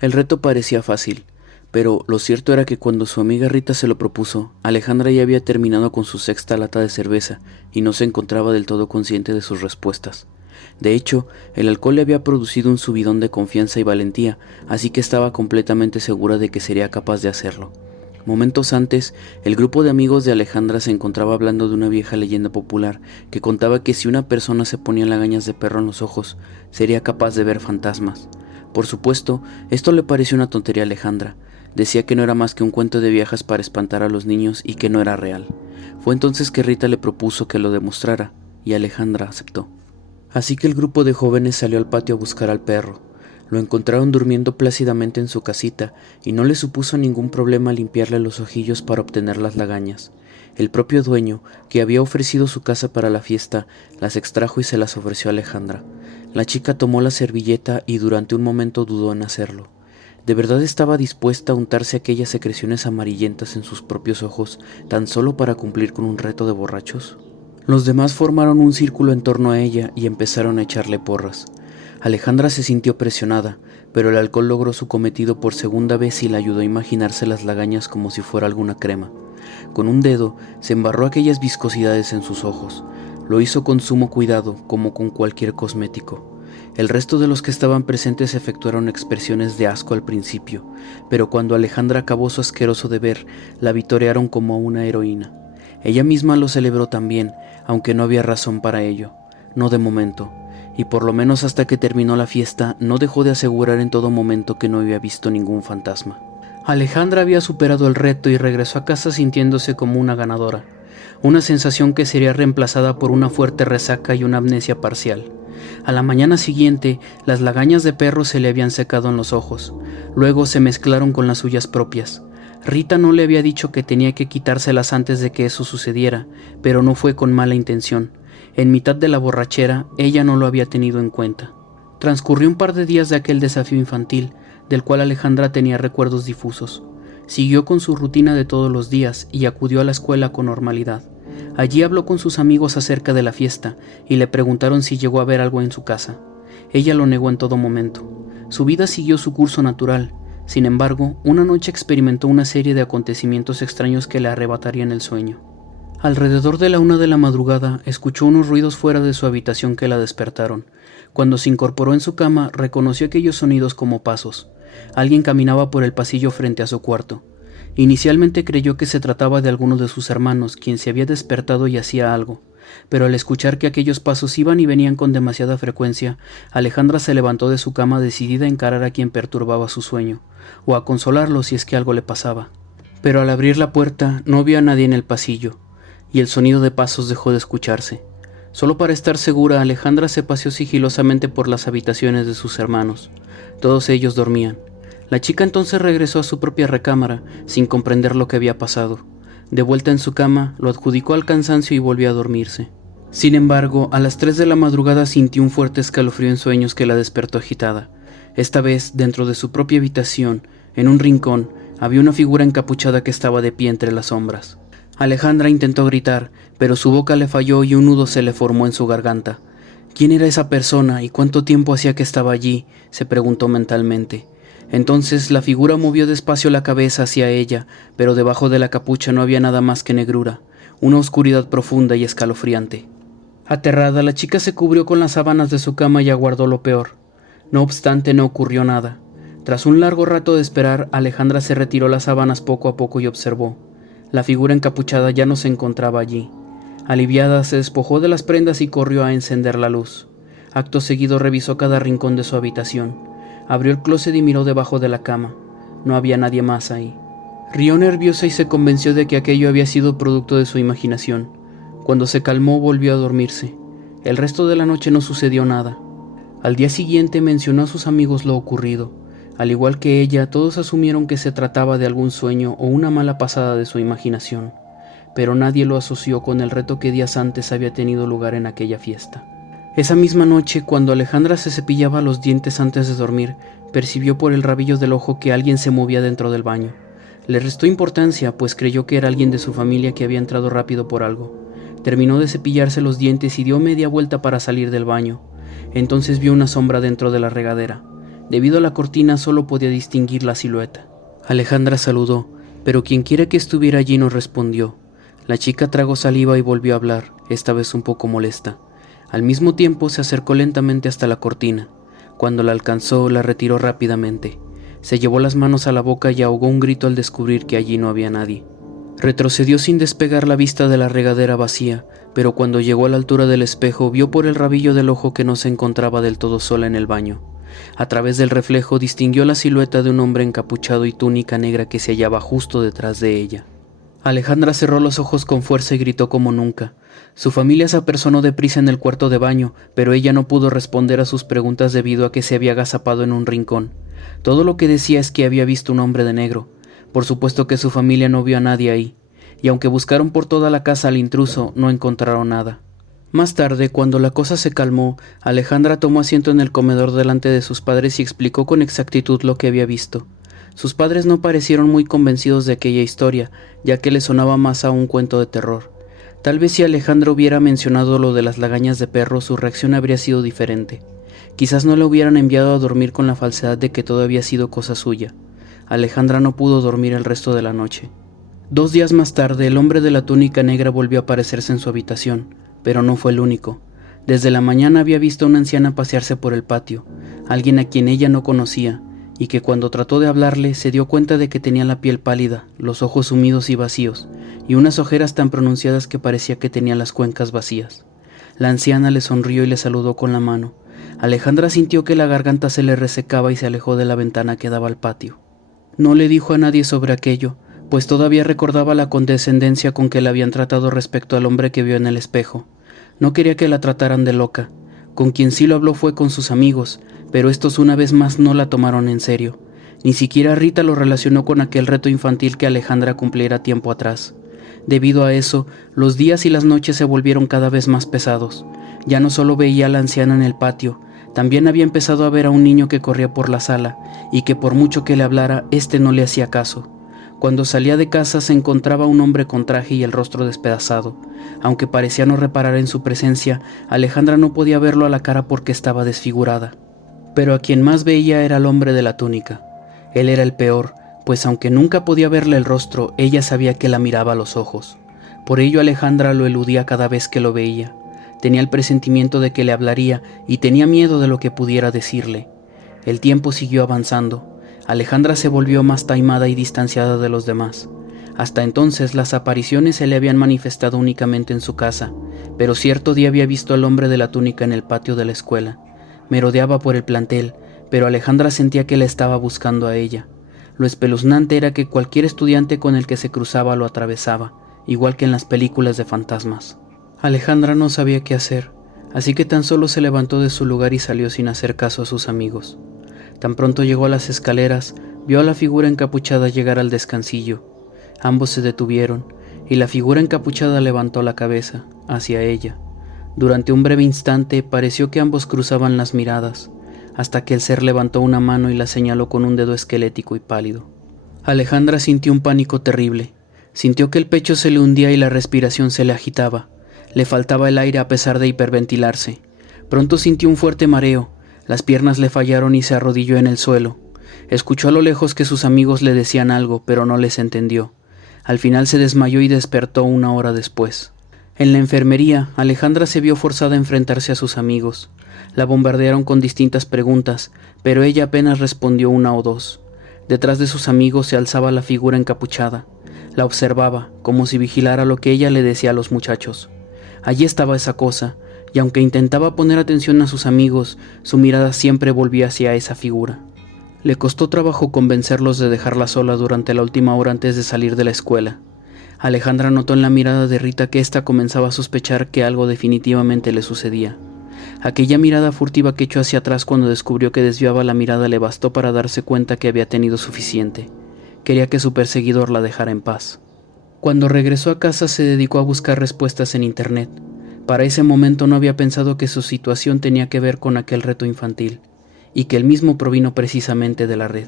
El reto parecía fácil, pero lo cierto era que cuando su amiga Rita se lo propuso, Alejandra ya había terminado con su sexta lata de cerveza y no se encontraba del todo consciente de sus respuestas. De hecho, el alcohol le había producido un subidón de confianza y valentía, así que estaba completamente segura de que sería capaz de hacerlo. Momentos antes, el grupo de amigos de Alejandra se encontraba hablando de una vieja leyenda popular que contaba que si una persona se ponía lagañas de perro en los ojos, sería capaz de ver fantasmas. Por supuesto, esto le pareció una tontería a Alejandra. Decía que no era más que un cuento de viejas para espantar a los niños y que no era real. Fue entonces que Rita le propuso que lo demostrara, y Alejandra aceptó. Así que el grupo de jóvenes salió al patio a buscar al perro. Lo encontraron durmiendo plácidamente en su casita y no le supuso ningún problema limpiarle los ojillos para obtener las lagañas. El propio dueño, que había ofrecido su casa para la fiesta, las extrajo y se las ofreció a Alejandra. La chica tomó la servilleta y durante un momento dudó en hacerlo. ¿De verdad estaba dispuesta a untarse aquellas secreciones amarillentas en sus propios ojos tan solo para cumplir con un reto de borrachos? Los demás formaron un círculo en torno a ella y empezaron a echarle porras. Alejandra se sintió presionada, pero el alcohol logró su cometido por segunda vez y le ayudó a imaginarse las lagañas como si fuera alguna crema. Con un dedo se embarró aquellas viscosidades en sus ojos. Lo hizo con sumo cuidado, como con cualquier cosmético. El resto de los que estaban presentes efectuaron expresiones de asco al principio, pero cuando Alejandra acabó su asqueroso deber, la vitorearon como a una heroína. Ella misma lo celebró también, aunque no había razón para ello, no de momento, y por lo menos hasta que terminó la fiesta no dejó de asegurar en todo momento que no había visto ningún fantasma. Alejandra había superado el reto y regresó a casa sintiéndose como una ganadora, una sensación que sería reemplazada por una fuerte resaca y una amnesia parcial. A la mañana siguiente, las lagañas de perro se le habían secado en los ojos, luego se mezclaron con las suyas propias. Rita no le había dicho que tenía que quitárselas antes de que eso sucediera, pero no fue con mala intención. En mitad de la borrachera, ella no lo había tenido en cuenta. Transcurrió un par de días de aquel desafío infantil, del cual Alejandra tenía recuerdos difusos. Siguió con su rutina de todos los días y acudió a la escuela con normalidad. Allí habló con sus amigos acerca de la fiesta y le preguntaron si llegó a ver algo en su casa. Ella lo negó en todo momento. Su vida siguió su curso natural. Sin embargo, una noche experimentó una serie de acontecimientos extraños que le arrebatarían el sueño. Alrededor de la 1 de la madrugada, escuchó unos ruidos fuera de su habitación que la despertaron. Cuando se incorporó en su cama, reconoció aquellos sonidos como pasos. Alguien caminaba por el pasillo frente a su cuarto. Inicialmente creyó que se trataba de alguno de sus hermanos, quien se había despertado y hacía algo. Pero al escuchar que aquellos pasos iban y venían con demasiada frecuencia, Alejandra se levantó de su cama decidida a encarar a quien perturbaba su sueño, o a consolarlo si es que algo le pasaba. Pero al abrir la puerta no vio a nadie en el pasillo, y el sonido de pasos dejó de escucharse. Solo para estar segura, Alejandra se paseó sigilosamente por las habitaciones de sus hermanos. Todos ellos dormían. La chica entonces regresó a su propia recámara, sin comprender lo que había pasado. De vuelta en su cama, lo adjudicó al cansancio y volvió a dormirse. Sin embargo, a las 3 de la madrugada sintió un fuerte escalofrío en sueños que la despertó agitada. Esta vez, dentro de su propia habitación, en un rincón, había una figura encapuchada que estaba de pie entre las sombras. Alejandra intentó gritar, pero su boca le falló y un nudo se le formó en su garganta. ¿Quién era esa persona y cuánto tiempo hacía que estaba allí?, se preguntó mentalmente. Entonces la figura movió despacio la cabeza hacia ella, pero debajo de la capucha no había nada más que negrura, una oscuridad profunda y escalofriante. Aterrada, la chica se cubrió con las sábanas de su cama y aguardó lo peor. No obstante, no ocurrió nada. Tras un largo rato de esperar, Alejandra se retiró las sábanas poco a poco y observó. La figura encapuchada ya no se encontraba allí. Aliviada, se despojó de las prendas y corrió a encender la luz. Acto seguido revisó cada rincón de su habitación. Abrió el closet y miró debajo de la cama. No había nadie más ahí. Rió nerviosa y se convenció de que aquello había sido producto de su imaginación. Cuando se calmó, volvió a dormirse. El resto de la noche no sucedió nada. Al día siguiente mencionó a sus amigos lo ocurrido. Al igual que ella, todos asumieron que se trataba de algún sueño o una mala pasada de su imaginación, pero nadie lo asoció con el reto que días antes había tenido lugar en aquella fiesta. Esa misma noche, cuando Alejandra se cepillaba los dientes antes de dormir, percibió por el rabillo del ojo que alguien se movía dentro del baño. Le restó importancia, pues creyó que era alguien de su familia que había entrado rápido por algo. Terminó de cepillarse los dientes y dio media vuelta para salir del baño. Entonces vio una sombra dentro de la regadera. Debido a la cortina solo podía distinguir la silueta. Alejandra saludó, pero quienquiera que estuviera allí no respondió. La chica tragó saliva y volvió a hablar, esta vez un poco molesta. Al mismo tiempo se acercó lentamente hasta la cortina. Cuando la alcanzó, la retiró rápidamente. Se llevó las manos a la boca y ahogó un grito al descubrir que allí no había nadie. Retrocedió sin despegar la vista de la regadera vacía, pero cuando llegó a la altura del espejo vio por el rabillo del ojo que no se encontraba del todo sola en el baño. A través del reflejo distinguió la silueta de un hombre encapuchado y túnica negra que se hallaba justo detrás de ella. Alejandra cerró los ojos con fuerza y gritó como nunca. Su familia se apersonó deprisa en el cuarto de baño, pero ella no pudo responder a sus preguntas debido a que se había agazapado en un rincón. Todo lo que decía es que había visto un hombre de negro. Por supuesto que su familia no vio a nadie ahí, y aunque buscaron por toda la casa al intruso, no encontraron nada. Más tarde, cuando la cosa se calmó, Alejandra tomó asiento en el comedor delante de sus padres y explicó con exactitud lo que había visto. Sus padres no parecieron muy convencidos de aquella historia, ya que le sonaba más a un cuento de terror. Tal vez si Alejandra hubiera mencionado lo de las lagañas de perro, su reacción habría sido diferente. Quizás no le hubieran enviado a dormir con la falsedad de que todo había sido cosa suya. Alejandra no pudo dormir el resto de la noche. 2 días más tarde, el hombre de la túnica negra volvió a aparecerse en su habitación, pero no fue el único. Desde la mañana había visto a una anciana pasearse por el patio, alguien a quien ella no conocía, y que cuando trató de hablarle se dio cuenta de que tenía la piel pálida, los ojos sumidos y vacíos, y unas ojeras tan pronunciadas que parecía que tenía las cuencas vacías. La anciana le sonrió y le saludó con la mano. Alejandra sintió que la garganta se le resecaba y se alejó de la ventana que daba al patio. No le dijo a nadie sobre aquello, pues todavía recordaba la condescendencia con que la habían tratado respecto al hombre que vio en el espejo. No quería que la trataran de loca. Con quien sí lo habló fue con sus amigos, pero estos una vez más no la tomaron en serio. Ni siquiera Rita lo relacionó con aquel reto infantil que Alejandra cumpliera tiempo atrás. Debido a eso, los días y las noches se volvieron cada vez más pesados. Ya no solo veía a la anciana en el patio, también había empezado a ver a un niño que corría por la sala, y que por mucho que le hablara, éste no le hacía caso. Cuando salía de casa se encontraba un hombre con traje y el rostro despedazado. Aunque parecía no reparar en su presencia, Alejandra no podía verlo a la cara porque estaba desfigurada. Pero a quien más veía era el hombre de la túnica. Él era el peor, pues aunque nunca podía verle el rostro, ella sabía que la miraba a los ojos. Por ello Alejandra lo eludía cada vez que lo veía. Tenía el presentimiento de que le hablaría y tenía miedo de lo que pudiera decirle. El tiempo siguió avanzando. Alejandra se volvió más taimada y distanciada de los demás. Hasta entonces las apariciones se le habían manifestado únicamente en su casa, pero cierto día había visto al hombre de la túnica en el patio de la escuela. Merodeaba por el plantel, pero Alejandra sentía que la estaba buscando a ella. Lo espeluznante era que cualquier estudiante con el que se cruzaba lo atravesaba, igual que en las películas de fantasmas. Alejandra no sabía qué hacer, así que tan solo se levantó de su lugar y salió sin hacer caso a sus amigos. Tan pronto llegó a las escaleras, vio a la figura encapuchada llegar al descansillo. Ambos se detuvieron, y la figura encapuchada levantó la cabeza hacia ella. Durante un breve instante pareció que ambos cruzaban las miradas, hasta que el ser levantó una mano y la señaló con un dedo esquelético y pálido. Alejandra sintió un pánico terrible. Sintió que el pecho se le hundía y la respiración se le agitaba. Le faltaba el aire a pesar de hiperventilarse. Pronto sintió un fuerte mareo. Las piernas le fallaron y se arrodilló en el suelo. Escuchó a lo lejos que sus amigos le decían algo, pero no les entendió. Al final se desmayó y despertó 1 hora después. En la enfermería, Alejandra se vio forzada a enfrentarse a sus amigos. La bombardearon con distintas preguntas, pero ella apenas respondió 1 o 2. Detrás de sus amigos se alzaba la figura encapuchada. La observaba, como si vigilara lo que ella le decía a los muchachos. Allí estaba esa cosa, y aunque intentaba poner atención a sus amigos, su mirada siempre volvía hacia esa figura. Le costó trabajo convencerlos de dejarla sola durante la última hora antes de salir de la escuela. Alejandra notó en la mirada de Rita que ésta comenzaba a sospechar que algo definitivamente le sucedía. Aquella mirada furtiva que echó hacia atrás cuando descubrió que desviaba la mirada le bastó para darse cuenta que había tenido suficiente. Quería que su perseguidor la dejara en paz. Cuando regresó a casa se dedicó a buscar respuestas en internet. Para ese momento no había pensado que su situación tenía que ver con aquel reto infantil, y que el mismo provino precisamente de la red.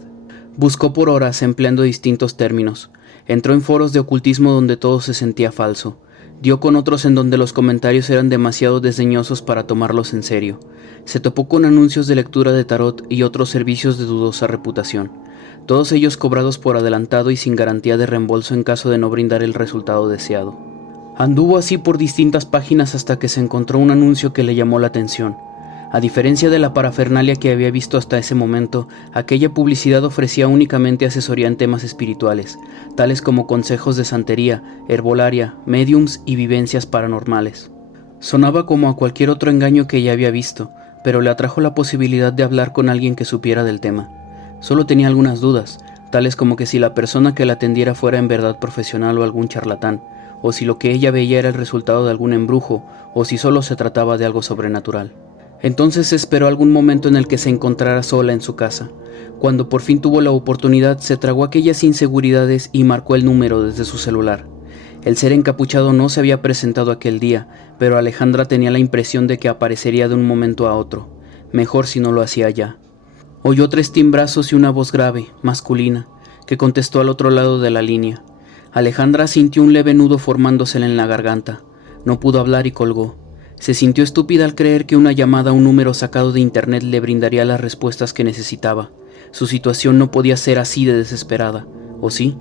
Buscó por horas empleando distintos términos. Entró en foros de ocultismo donde todo se sentía falso. Dio con otros en donde los comentarios eran demasiado desdeñosos para tomarlos en serio. Se topó con anuncios de lectura de tarot y otros servicios de dudosa reputación, todos ellos cobrados por adelantado y sin garantía de reembolso en caso de no brindar el resultado deseado. Anduvo así por distintas páginas hasta que se encontró un anuncio que le llamó la atención. A diferencia de la parafernalia que había visto hasta ese momento, aquella publicidad ofrecía únicamente asesoría en temas espirituales, tales como consejos de santería, herbolaria, médiums y vivencias paranormales. Sonaba como a cualquier otro engaño que ya había visto, pero le atrajo la posibilidad de hablar con alguien que supiera del tema. Solo tenía algunas dudas, tales como que si la persona que la atendiera fuera en verdad profesional o algún charlatán, o si lo que ella veía era el resultado de algún embrujo, o si solo se trataba de algo sobrenatural. Entonces esperó algún momento en el que se encontrara sola en su casa. Cuando por fin tuvo la oportunidad, se tragó aquellas inseguridades y marcó el número desde su celular. El ser encapuchado no se había presentado aquel día, pero Alejandra tenía la impresión de que aparecería de un momento a otro. Mejor si no lo hacía ya. Oyó 3 timbrazos y una voz grave, masculina, que contestó al otro lado de la línea. Alejandra sintió un leve nudo formándosele en la garganta. No pudo hablar y colgó. Se sintió estúpida al creer que una llamada a un número sacado de internet le brindaría las respuestas que necesitaba. Su situación no podía ser así de desesperada, ¿o sí?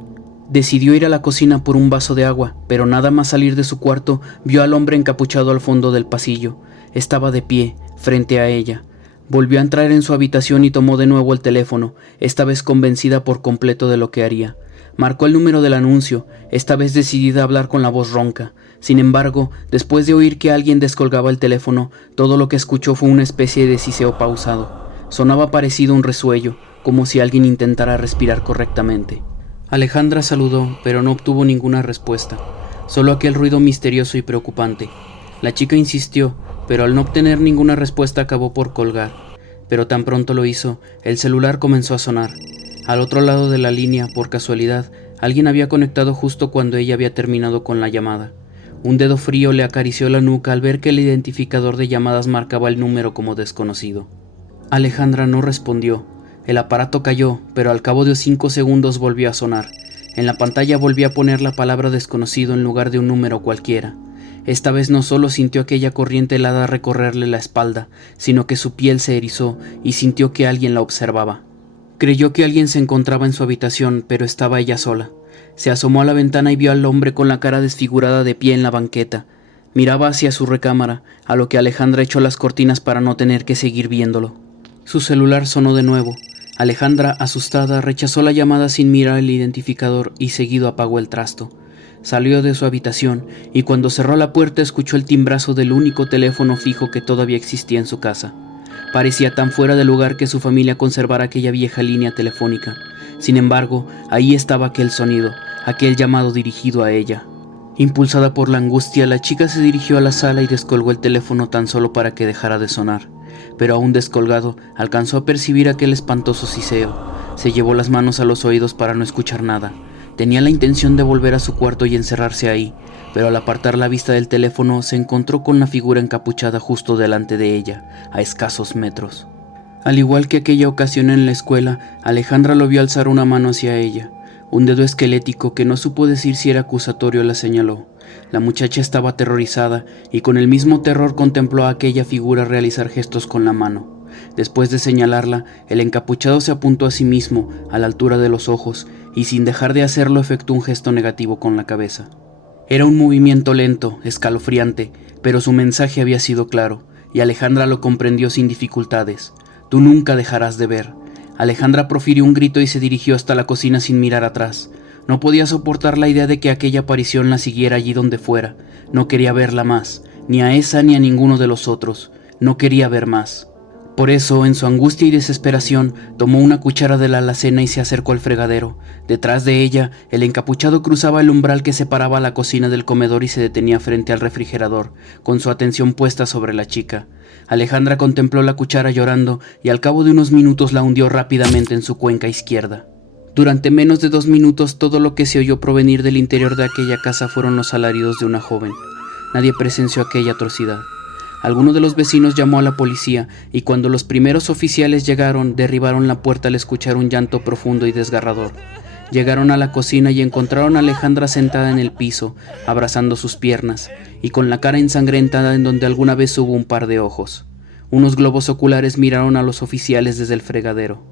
Decidió ir a la cocina por un vaso de agua, pero nada más salir de su cuarto vio al hombre encapuchado al fondo del pasillo. Estaba de pie, frente a ella. Volvió a entrar en su habitación y tomó de nuevo el teléfono, esta vez convencida por completo de lo que haría. Marcó el número del anuncio, esta vez decidida a hablar con la voz ronca. Sin embargo, después de oír que alguien descolgaba el teléfono, todo lo que escuchó fue una especie de siseo pausado. Sonaba parecido a un resuello, como si alguien intentara respirar correctamente. Alejandra saludó, pero no obtuvo ninguna respuesta, solo aquel ruido misterioso y preocupante. La chica insistió, pero al no obtener ninguna respuesta acabó por colgar. Pero tan pronto lo hizo, el celular comenzó a sonar. Al otro lado de la línea, por casualidad, alguien había conectado justo cuando ella había terminado con la llamada. Un dedo frío le acarició la nuca al ver que el identificador de llamadas marcaba el número como desconocido. Alejandra no respondió. El aparato cayó, pero al cabo de 5 segundos volvió a sonar. En la pantalla volvió a poner la palabra desconocido en lugar de un número cualquiera. Esta vez no solo sintió aquella corriente helada recorrerle la espalda, sino que su piel se erizó y sintió que alguien la observaba. Creyó que alguien se encontraba en su habitación, pero estaba ella sola. Se asomó a la ventana y vio al hombre con la cara desfigurada de pie en la banqueta. Miraba hacia su recámara, a lo que Alejandra echó las cortinas para no tener que seguir viéndolo. Su celular sonó de nuevo. Alejandra, asustada, rechazó la llamada sin mirar el identificador y seguido apagó el trasto. Salió de su habitación y cuando cerró la puerta escuchó el timbrazo del único teléfono fijo que todavía existía en su casa. Parecía tan fuera de lugar que su familia conservara aquella vieja línea telefónica. Sin embargo, ahí estaba aquel sonido, aquel llamado dirigido a ella. Impulsada por la angustia, la chica se dirigió a la sala y descolgó el teléfono tan solo para que dejara de sonar. Pero aún descolgado, alcanzó a percibir aquel espantoso siseo. Se llevó las manos a los oídos para no escuchar nada. Tenía la intención de volver a su cuarto y encerrarse ahí, pero al apartar la vista del teléfono se encontró con la figura encapuchada justo delante de ella, a escasos metros. Al igual que aquella ocasión en la escuela, Alejandra lo vio alzar una mano hacia ella. Un dedo esquelético que no supo decir si era acusatorio la señaló. La muchacha estaba aterrorizada y con el mismo terror contempló a aquella figura realizar gestos con la mano. Después de señalarla, el encapuchado se apuntó a sí mismo, a la altura de los ojos, y sin dejar de hacerlo efectuó un gesto negativo con la cabeza. Era un movimiento lento, escalofriante, pero su mensaje había sido claro, y Alejandra lo comprendió sin dificultades. «Tú nunca dejarás de ver». Alejandra profirió un grito y se dirigió hasta la cocina sin mirar atrás. No podía soportar la idea de que aquella aparición la siguiera allí donde fuera. No quería verla más, ni a esa ni a ninguno de los otros. No quería ver más. Por eso, en su angustia y desesperación, tomó una cuchara de la alacena y se acercó al fregadero. Detrás de ella, el encapuchado cruzaba el umbral que separaba la cocina del comedor y se detenía frente al refrigerador, con su atención puesta sobre la chica. Alejandra contempló la cuchara llorando y al cabo de unos minutos la hundió rápidamente en su cuenca izquierda. Durante menos de 2 minutos todo lo que se oyó provenir del interior de aquella casa fueron los alaridos de una joven. Nadie presenció aquella atrocidad. Alguno de los vecinos llamó a la policía y cuando los primeros oficiales llegaron derribaron la puerta al escuchar un llanto profundo y desgarrador. Llegaron a la cocina y encontraron a Alejandra sentada en el piso, abrazando sus piernas, y con la cara ensangrentada en donde alguna vez hubo un par de ojos. Unos globos oculares miraron a los oficiales desde el fregadero.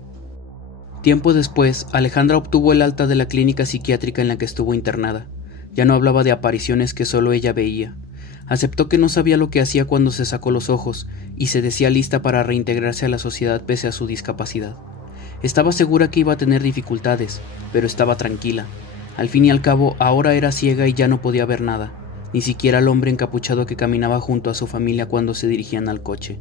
Tiempo después, Alejandra obtuvo el alta de la clínica psiquiátrica en la que estuvo internada. Ya no hablaba de apariciones que solo ella veía. Aceptó que no sabía lo que hacía cuando se sacó los ojos, y se decía lista para reintegrarse a la sociedad pese a su discapacidad. Estaba segura que iba a tener dificultades, pero estaba tranquila. Al fin y al cabo, ahora era ciega y ya no podía ver nada, ni siquiera al hombre encapuchado que caminaba junto a su familia cuando se dirigían al coche.